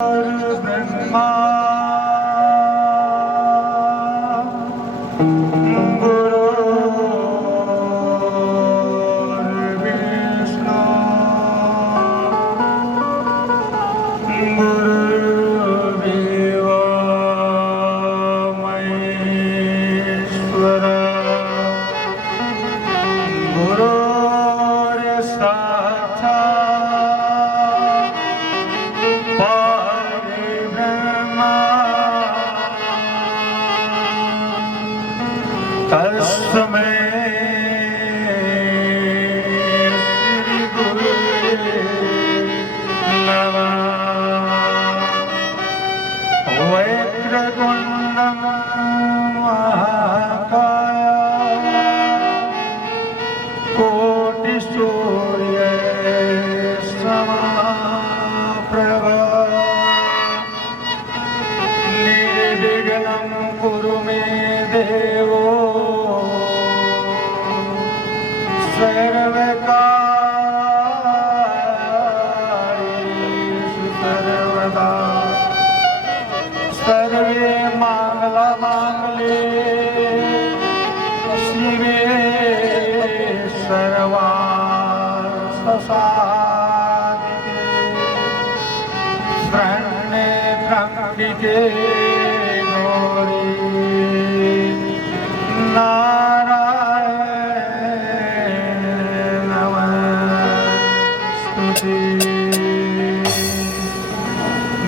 ब्रह्मा गुरुर्विष्णु गुरुर्देवो महेश्वरः गुरुर्साक्षात् परब्रह्मा तस्मै श्री गुरुवे नमः। वक्रतुण्डं महाकाय कोटिसूर्यसमप्रभा निर्विघ्नं कुरु मे देवो सर्वकार्येषु सर्वदा। सर्वे मंगलमांगल्ये शिवे सर्वार्थसाधिके शरण्ये त्र्यंबके गौरी नारायणे नमस्तुते।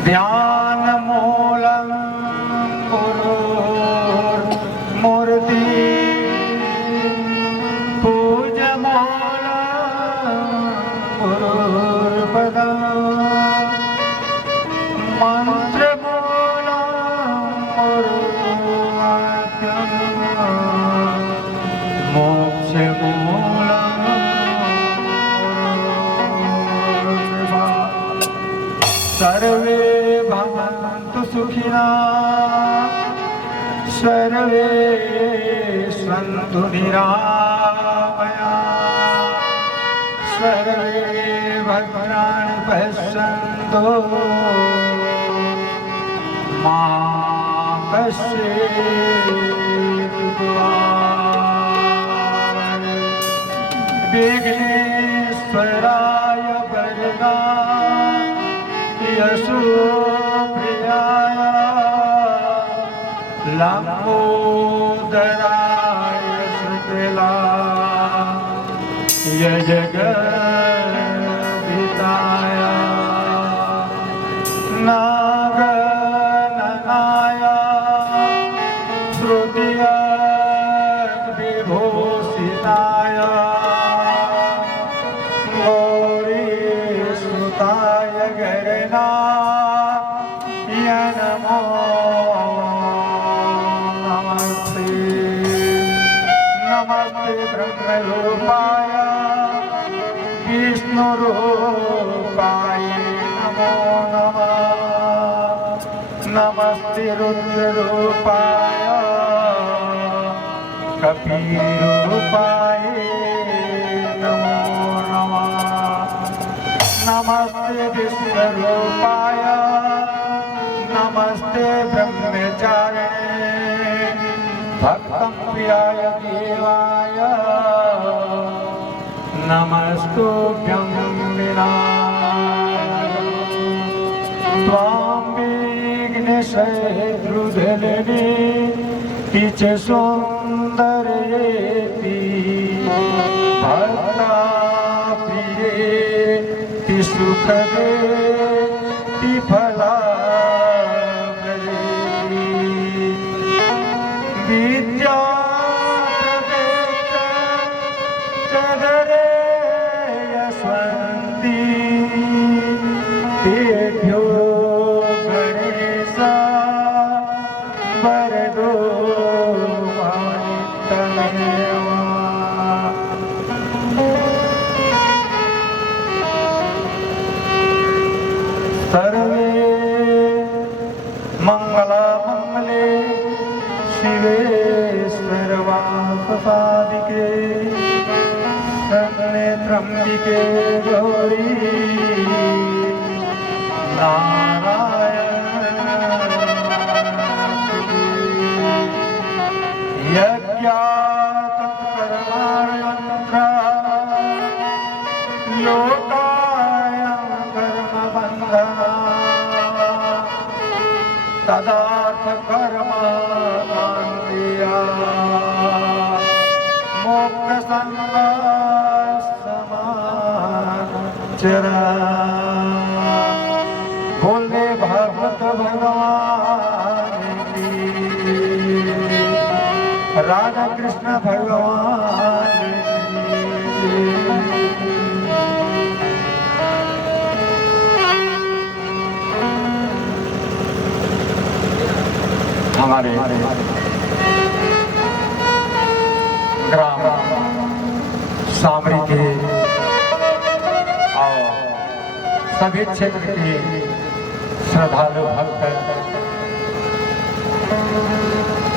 ध्यानमूलं गुरुर्मूर्ति पूजमूलं गुरुर्पदम् मंत्रमूलं गुरुवाक्यम् मोक्षमूलं गुरुर्कृपा। सर्वे भवन्तु सुखिनः सर्वे सन्तु निरामयाः सर्वे भद्राणि पश्यन्तु मा कश्चित् दुःखभाग्। विघ्नेश्वराय वरदाय यशोप्रियाय लंबोदराय शुक्लाय जगद्धिताय नागननाय श्रुतिविभूषिताय गौरीसुताय गणनाय नमो नमस्ते। नमस्ते ब्रह्मरूपाय विष्णुरूपाय नमो नमः। नमस्ते रुद्ररूपाय कपिरूपाय नमो नमः। नमस्ते विश्वरूपाय नमस्ते ब्रह्मचारिणे भक्तं प्रियाय देवाय नमस्तुभ्यं विनायक। त्वां विघ्नेशहृदलिनी च सौन्दर्येति भक्ताप्रियेति सुखदेति फलाप्रदेति विद्याप्रदेशे चदरे यशवन्ति तेभ्यो गणेशा वरदो तमेव। सर्वे मंगलामंगले शिवे सर्वार्थसाधिके शरण्ये त्र्यंबके गौरी नारायणी तदार्थ कर्माकांतिया मोक्ष संग समान चरा बोले भगवत भगवान की राधा कृष्ण भगवान की। हमारे ग्राम सामरी के और सभी क्षेत्र के श्रद्धालु भक्त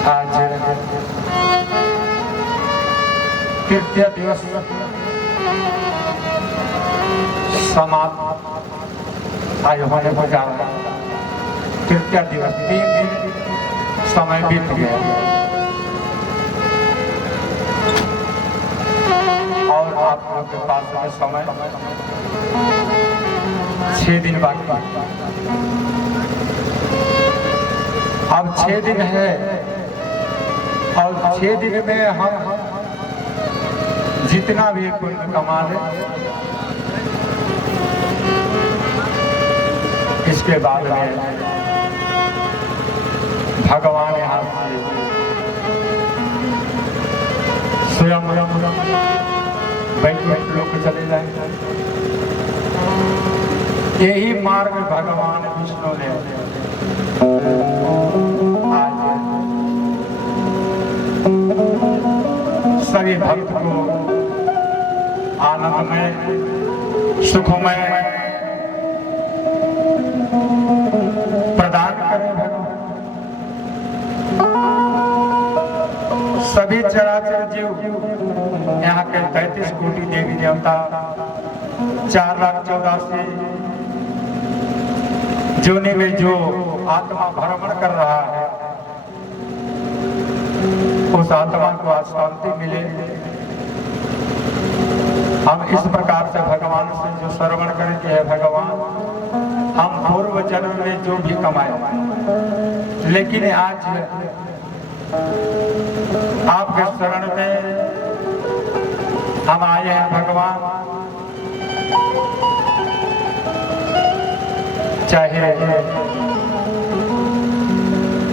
आज तृतीय दिवस समाप्त आयु होने को जा रहा। तृतीय दिवस 3 दिन समय बीत गया और आप लोग के पास में समय 6 दिन बाकी। अब 6 दिन है और 6 दिन में हम जितना भी पुण्य कमा ले इसके बाद में भगवान यहाँ स्वयं वैकुंठ लोक चले जाएंगे। यही मार्ग भगवान विष्णु ने आज सभी भक्त को आनंदमय सुखमय प्रदान करें। सभी चराचर जीव यहाँ के 33 कोटि देवी देवता 4,84,000 जोनि में जो आत्मा भ्रमण कर रहा है उस आत्मा को आज शांति मिले। हम इस प्रकार से भगवान से जो श्रवण करेंगे है भगवान हम पूर्व जन्म में जो भी कमाए लेकिन आज आपके शरण में हम आए हैं भगवान। चाहे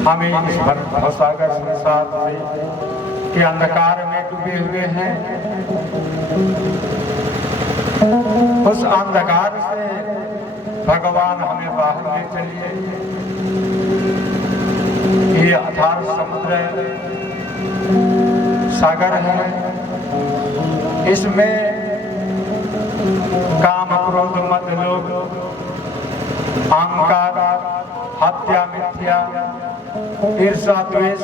हमें इस भवसागर संसार के अंधकार में डूबे हुए हैं उस अंधकार से भगवान हमें बाहर ले चलिए। ये अथाह समुद्र सागर है इसमें काम क्रोध मद लोभ अहंकार हत्या मिथ्या ईर्ष्या द्वेष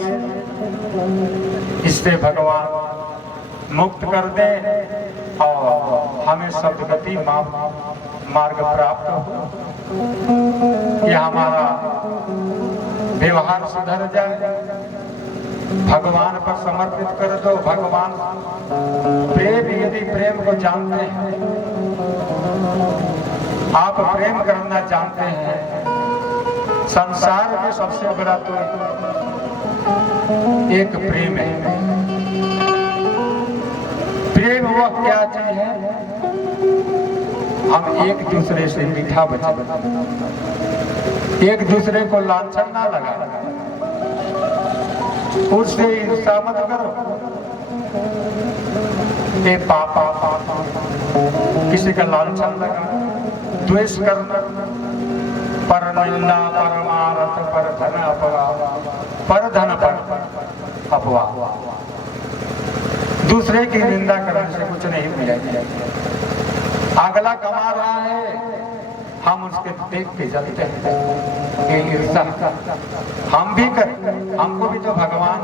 इससे भगवान मुक्त कर दे और हमें सद्गति मार्ग प्राप्त हो। यह हमारा व्यवहार सुधर जाए भगवान पर समर्पित कर दो। भगवान प्रेम यदि प्रेम को जानते हैं आप प्रेम करना जानते हैं संसार में सबसे बड़ा तो एक प्रेम है। प्रेम वह क्या चीज है हम एक दूसरे से मीठा वचन एक दूसरे को लांछन ना लगा उससे ईर्ष्या मत करो। ये पापा किसी का लांछन लगा द्वेष करना पर निंदा परमारथ पर धन अपवाह दूसरे की निंदा करने से कुछ नहीं मिलेगा। अगला कमा रहा है हम उसके देख के जलते हैं ये ईर्ष्या हम भी कर हमको भी तो भगवान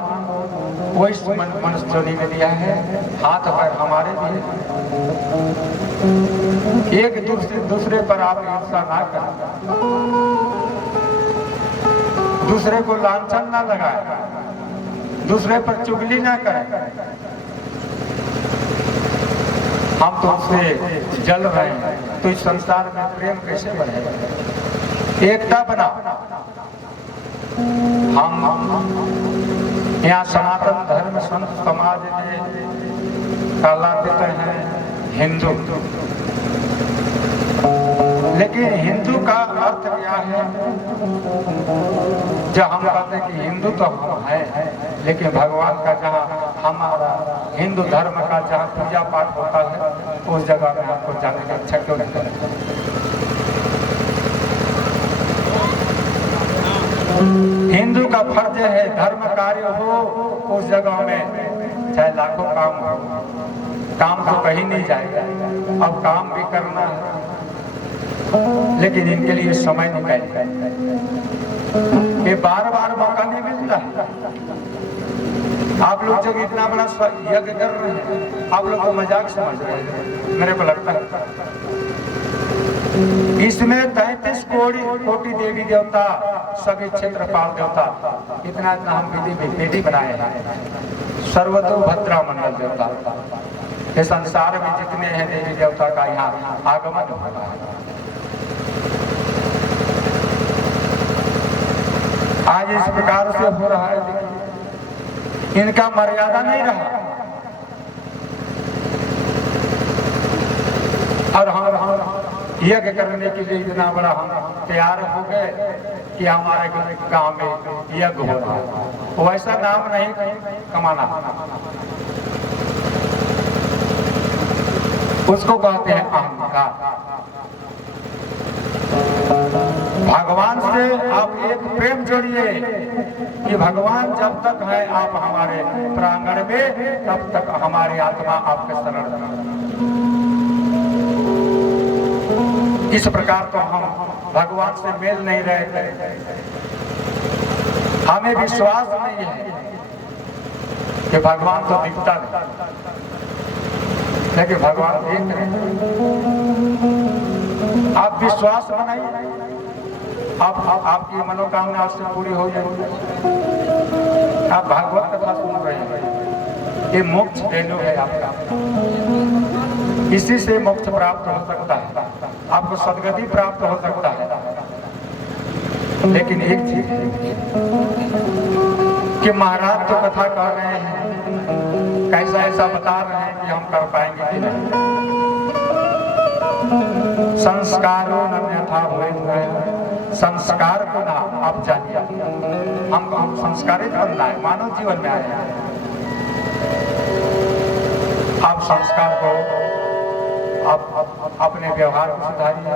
वही मनुष्य जोनी में दिया है हाथ पैर हमारे लिए एक दूसरे पर आप ईर्ष्या ना करें दूसरे को लांछन ना लगाए दूसरे पर चुगली ना करें। हम तो उससे जल रहे हैं तो इस संसार में प्रेम कैसे बढ़ेगा। एकता बना हम यहाँ सनातन धर्म संत समाज में कहलाते हैं हिंदू, लेकिन हिंदू का अर्थ क्या है? जब हम कहते हैं कि हिंदू तो हम हैं, लेकिन भगवान का जहाँ हमारा हिंदू धर्म का जहाँ पूजा पाठ होता है उस जगह में हमको जाने की इच्छा क्यों नहीं करते? हिंदू का फर्ज है धर्म कार्य हो उस जगह में, चाहे लाखों काम हो, काम तो कहीं नहीं जाएगा, अब काम भी करना है, लेकिन इनके लिए समय निकाल, ये बार बार मौका नहीं मिलता है। आप लोग जब इतना बड़ा यज्ञ कर रहे हैं, आप लोग तो मजाक समझ रहे हैं, मेरे को लगता है इसमें 33 कोटि देवी देवता, सभी क्षेत्रपाल देवता, इतना इतना हम विधि बनाए हैं, सर्वतोभद्रा मंडल देवता, ये संसार में जितने हैं देवी देवता का यहाँ आगमन हो रहा है। आज इस प्रकार से हो रहा है, इनका मर्यादा नहीं रहा, और हम यज्ञ करने के लिए इतना बड़ा हम तैयार हो गए कि हमारे गांव में यज्ञ हो रहा है। वैसा नाम नहीं कमाना, उसको कहते हैं अहंकार। भगवान से आप एक प्रेम जोड़िए कि भगवान जब तक है आप हमारे प्रांगण में, तब तक हमारी आत्मा आपके शरण में। इस प्रकार तो हम भगवान से मेल नहीं रहे, हमें विश्वास नहीं है कि भगवान तो दिखता नहीं, लेकिन भगवान देख रहे हैं। आप विश्वास बनाइए, आपकी मनोकामना आपसे पूरी हो जाएगी। आप भागवत कथा सुन रहे हैं, ये मोक्ष धेनु है आपका, इसी से मोक्ष प्राप्त हो सकता है, आपको सदगति प्राप्त हो सकता है। लेकिन एक चीज कि महाराज तो कथा कह रहे हैं, कैसा ऐसा बता रहे हैं कि हम कर पाएंगे कि नहीं। संस्कारों अन्यथा हुए, संस्कार को ना आप जानिए, हमको हम संस्कारित बनना है, मानव जीवन में आए हैं। आप संस्कार को आप अपने व्यवहार को सुधारिए,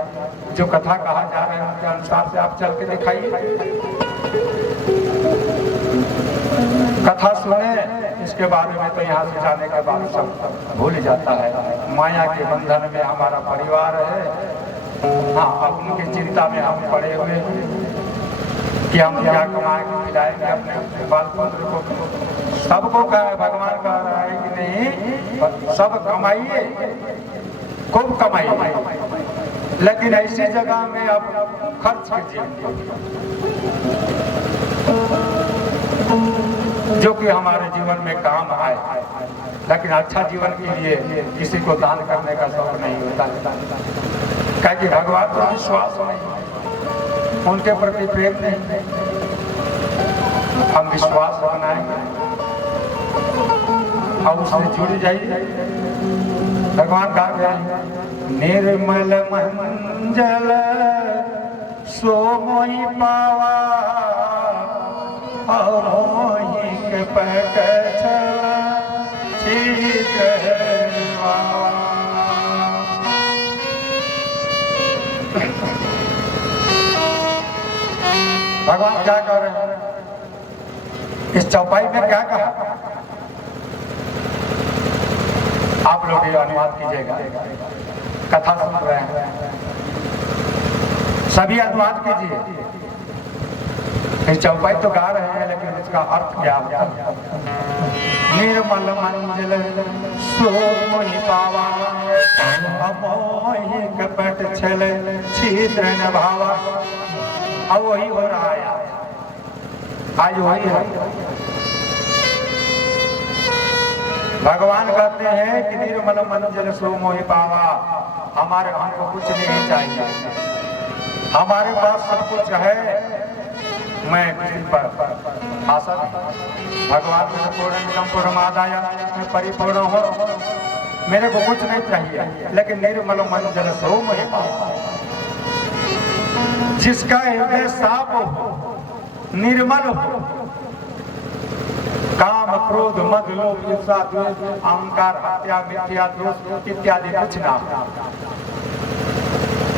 जो कथा कहा जा रहा है उनके अनुसार से आप चल के दिखाइए। कथा सुने, इसके बारे में तो यहाँ से जाने के बाद सब भूल जाता है। माया के बंधन में हमारा परिवार है, हाँ, अब उनकी चिंता में हम पड़े हुए हैं कि हम क्या कमा के खिलाएंगे अपने बाल पुत्र को। सबको कहा भगवान कह रहा है कि नहीं, सब कमाइए, खूब कमाइए, लेकिन ऐसी जगह में आप खर्च कीजिए जो कि हमारे जीवन में काम आए। लेकिन अच्छा जीवन के लिए किसी को दान करने का शौक नहीं होता, क्योंकि भगवान पर विश्वास नहीं, उनके प्रति प्रेम नहीं। हम विश्वास बनाएंगे और उससे जुड़ जाइए। भगवान कहा गया निर्मल मंजल सो मोहि पावा, मोहि के पट छला भगवान क्या कर रहे हैं? इस चौपाई में क्या कहा? आप लोग ये अनुवाद कीजिएगा, कथा सुन रहे हैं, सभी अनुवाद कीजिए। इस चौपाई तो गा रहे हैं, लेकिन इसका अर्थ क्या होता? निर्मल मंजल सो मोहि पावा, मोहि कपट छल छिद्र न भावा। अब वही हो रहा है, आज वही है। भगवान कहते हैं कि निर्मल मंजल सो मोहि पावा, हमारे हमको कुछ नहीं चाहिए, हमारे पास सब कुछ है, मैं किसी पर आशा भगवान में पूर्ण पूर्णमादाय मैं परिपूर्ण हो, मेरे को कुछ नहीं चाहिए, लेकिन निर्मल मन जल सोम ही पाओ। जिसका हृदय साफ हो, निर्मल हो, काम क्रोध मद लोभ ईर्ष्या द्वेष अहंकार हत्या मिथ्या दोष इत्यादि कुछ ना।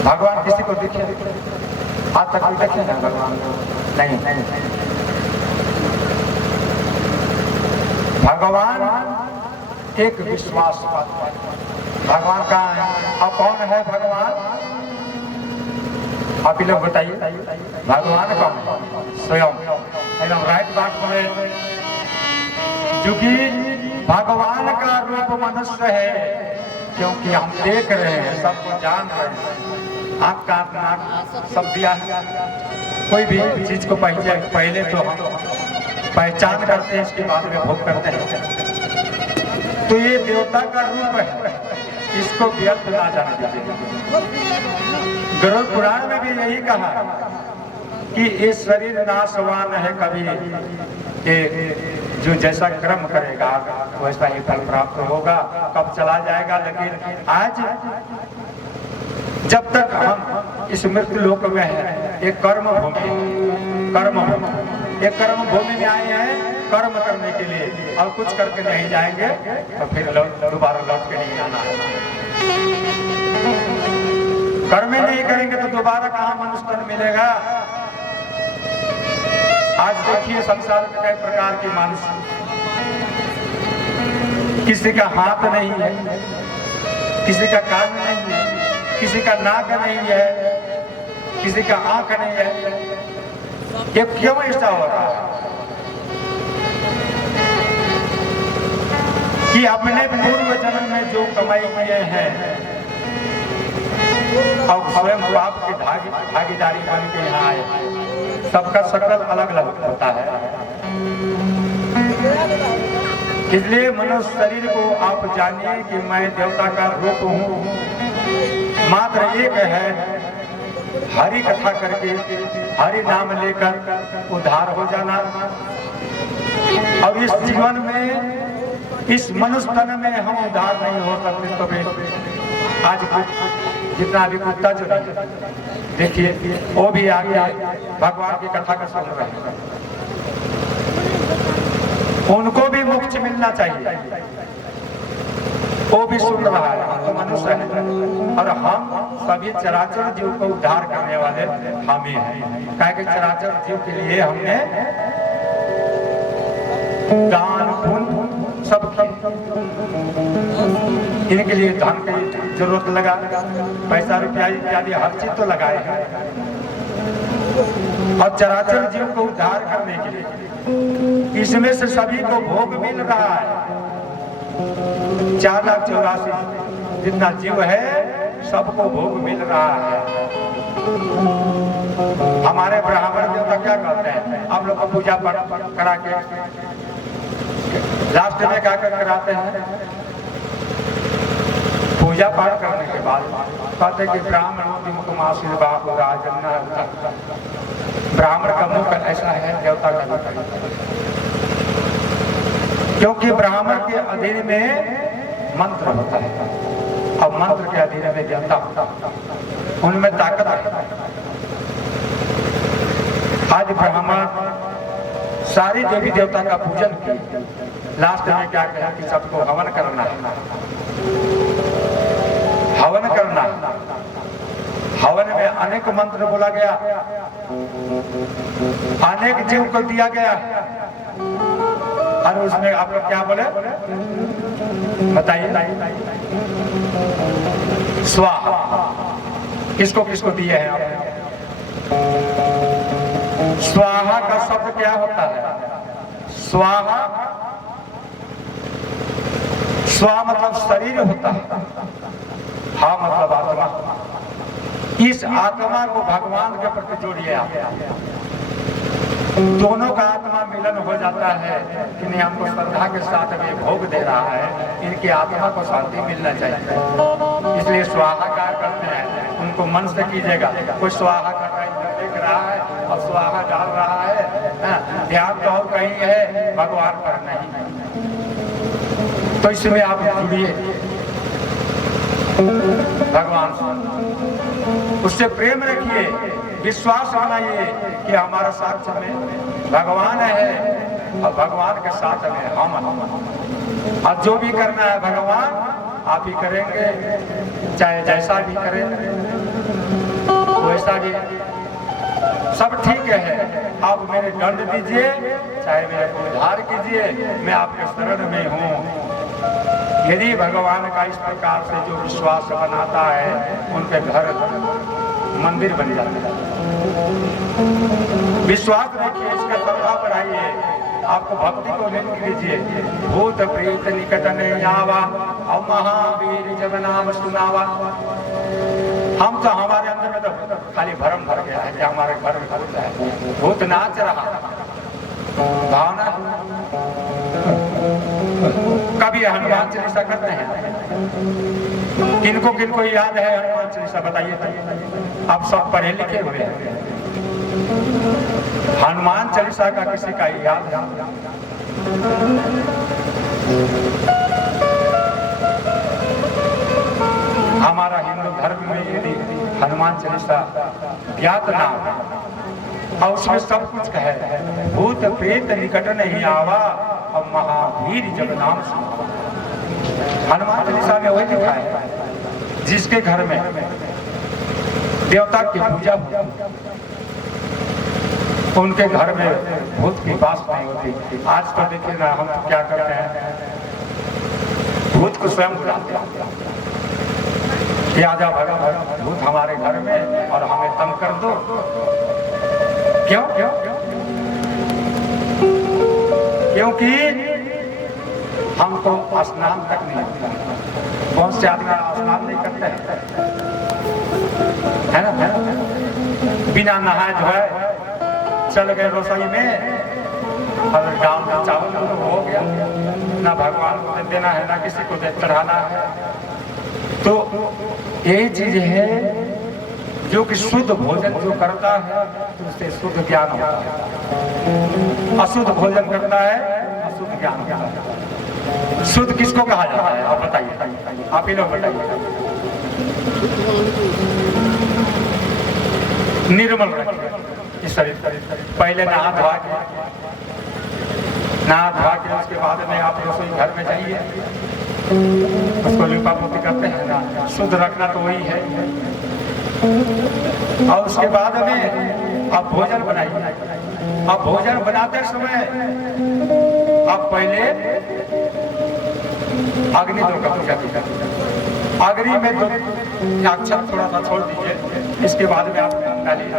भगवान किसी को दिखे? आज तक कोई देखे ना भगवान? नहीं। भगवान एक विश्वास पात्र। भगवान कहाँ है? अब कौन है भगवान? आप ही लोग बताइए, भगवान कौन है? स्वयं एकदम राइट बात बोले, क्योंकि भगवान का रूप मनुष्य है, क्योंकि हम देख रहे हैं, सबको जान रहे हैं, आँख कान नाक सब दिया है। कोई भी चीज को पहले तो हम पहचान करते हैं, इसके बाद में भोग करते हैं। तो ये देवता का रूप है, इसको व्यर्थ ना जाने दीजिए। गरुड़ पुराण में भी यही कहा कि ये शरीर नाशवान है, कभी कि जो जैसा कर्म करेगा वैसा ही फल प्राप्त होगा, कब चला जाएगा। लेकिन आज जब तक हम इस मृत्यु लोक में हैं, एक कर्म भूमि में आए हैं कर्म करने के लिए, और कुछ करके नहीं जाएंगे तो फिर दोबारा लौट के नहीं आना है। कर्म नहीं करेंगे तो दोबारा कहाँ मनुष्य तन मिलेगा। आज देखिए संसार में कई प्रकार की मानस, किसी का हाथ नहीं है, किसी का कान नहीं है, किसी का नाक नहीं है, किसी का आंख नहीं है। ये क्यों ऐसा हो रहा है? कि अपने पूर्व जन्म में जो कमाई किए हैं और स्वयं पाप की भागीदारी बन के यहाँ आए। सबका शक्ल अलग अलग होता है, इसलिए मनुष्य शरीर को आप जानिए कि मैं देवता का रूप हूँ। मात्र एक है, हरि कथा करके हरि नाम लेकर उद्धार हो जाना। और इस जीवन में, इस मनुष्य तन में हम उद्धार नहीं हो सकते। तो भी आज जितना भी कुत्ता जो देखिए, वो भी आगे भगवान की कथा का सुन रहे हैं, उनको भी मोक्ष मिलना चाहिए, वो भी सुन रहा है, तो मनुष्य है। और हम सभी चराचर जीव को उद्धार करने वाले हम ही हैं। क्योंकि चराचर जीव के लिए हमने दान पुण्य सब इनके लिए धन की जरूरत लगा, पैसा रुपया इत्यादि हर चीज तो लगाए हैं। और चराचर जीव को उद्धार करने के लिए इसमें से सभी को भोग मिल रहा है। 4,84,000 जितना जीव है सबको भोग मिल रहा है। हमारे ब्राह्मण देवता क्या करते हैं? आप लोग को पूजा पाठ करा के लास्ट में क्या कराते हैं? पूजा पाठ करने के बाद कहते कि ब्राह्मणों की मुख आशीर्वाद ब्राह्मण का मुख ऐसा है, देवता का मुख, क्योंकि ब्राह्मण के अधीन में मंत्र होता है और मंत्र के अधीन में देवता होता है, उनमें ताकत है। आज ब्राह्मण सारी देवी देवता का पूजन किए, लास्ट में क्या कहा कि सबको हवन करना है, हवन करना। हवन में अनेक मंत्र बोला गया, अनेक जीव को दिया गया, और उसमें आप लोग क्या बोले बताइए? स्वाहा किसको किसको दिए हैं आप? स्वाहा का शब्द क्या होता है? स्वाहा, स्वा मतलब शरीर होता है, हा मतलब आत्मा। इस आत्मा को भगवान के प्रति जोड़िए आप, दोनों का आत्मा मिलन हो जाता है कि नहीं, हमको श्रद्धा के साथ में भोग दे रहा है, इनकी आत्मा को शांति मिलना चाहिए। इसलिए स्वाहाकार करते हैं, उनको मन से कीजिएगा। कोई स्वाहा कर रहा है, देख रहा है और स्वाहा डाल रहा है, ध्यान तो और कहीं है, भगवान पर नहीं। तो इसमें आप जुड़िए भगवान से, उससे प्रेम रखिए, विश्वास बनाइए कि हमारा साथ में भगवान है और भगवान के साथ में हम। और जो भी करना है भगवान आप ही करेंगे, चाहे जैसा भी करें वैसा भी सब ठीक है। आप मेरे दंड दीजिए, चाहे मेरे को उद्धार कीजिए, मैं आपके शरण में हूँ। यदि भगवान का इस प्रकार से जो विश्वास बनाता है, उनके घर मंदिर बन जाता है। विश्वास रखिए, इसका प्रभाव बढ़ाइए, आपको भक्ति को लिंक कीजिए। भूत प्रेत निकट नहीं आवा और महावीर जब नाम सुनावा। हम तो हमारे अंदर में तो खाली भरम भर गया है कि हमारे घर में भूत है, भूत नाच रहा, भावना। कभी हनुमान चालीसा करते हैं? किनको किनको याद है हनुमान चालीसा? बताइए। आप सब पढ़े लिखे हुए हैं, हनुमान चालीसा का किसी का याद है? हमारा हिंदू धर्म में यदि हनुमान चालीसा ज्ञात नाम और उसमें सब कुछ कहे, भूत प्रेत निकट नहीं आवा और महावीर जब नाम सुनावा। हनुमान चालीसा में वही लिखा है, जिसके घर में देवता की पूजा उनके घर में भूत की बात नहीं होती। आज तो देखिए ना, हम तो क्या करते हैं, भूत को स्वयं बुलाते हैं कि आजा भगवान, भूत हमारे घर में और हमें तंग कर दो। क्यों? क्योंकि हमको स्नान तक नहीं होता। बहुत से आदमी स्नान नहीं करते हैं, है ना? बिना नहाए जो है चल गए रसोई में और दाल में चावल हो गया, ना भगवान को देना है, ना किसी को चढ़ाना है। तो यही चीज है, जो कि शुद्ध भोजन जो करता है तो उससे शुद्ध ज्ञान होता है। अशुद्ध भोजन करता है, अशुद्ध ज्ञान होता है। शुद्ध किसको कहा जाता है? आप बताइए, आप ही लोग बताइए। निर्मल रखिए इस शरीर। पहले नहा धोआ के उसके बाद में आप रसोई घर में जाइए, उसको लिपा पोती करते हैं ना, शुद्ध रखना तो वही है। और उसके बाद में आप भोजन बनाइए। आप भोजन बनाते समय आप पहले अग्नि दो का पूजा कीजिए। अग्नि में तो अक्षर थोड़ा सा छोड़ दीजिए, इसके बाद में आप डालिए।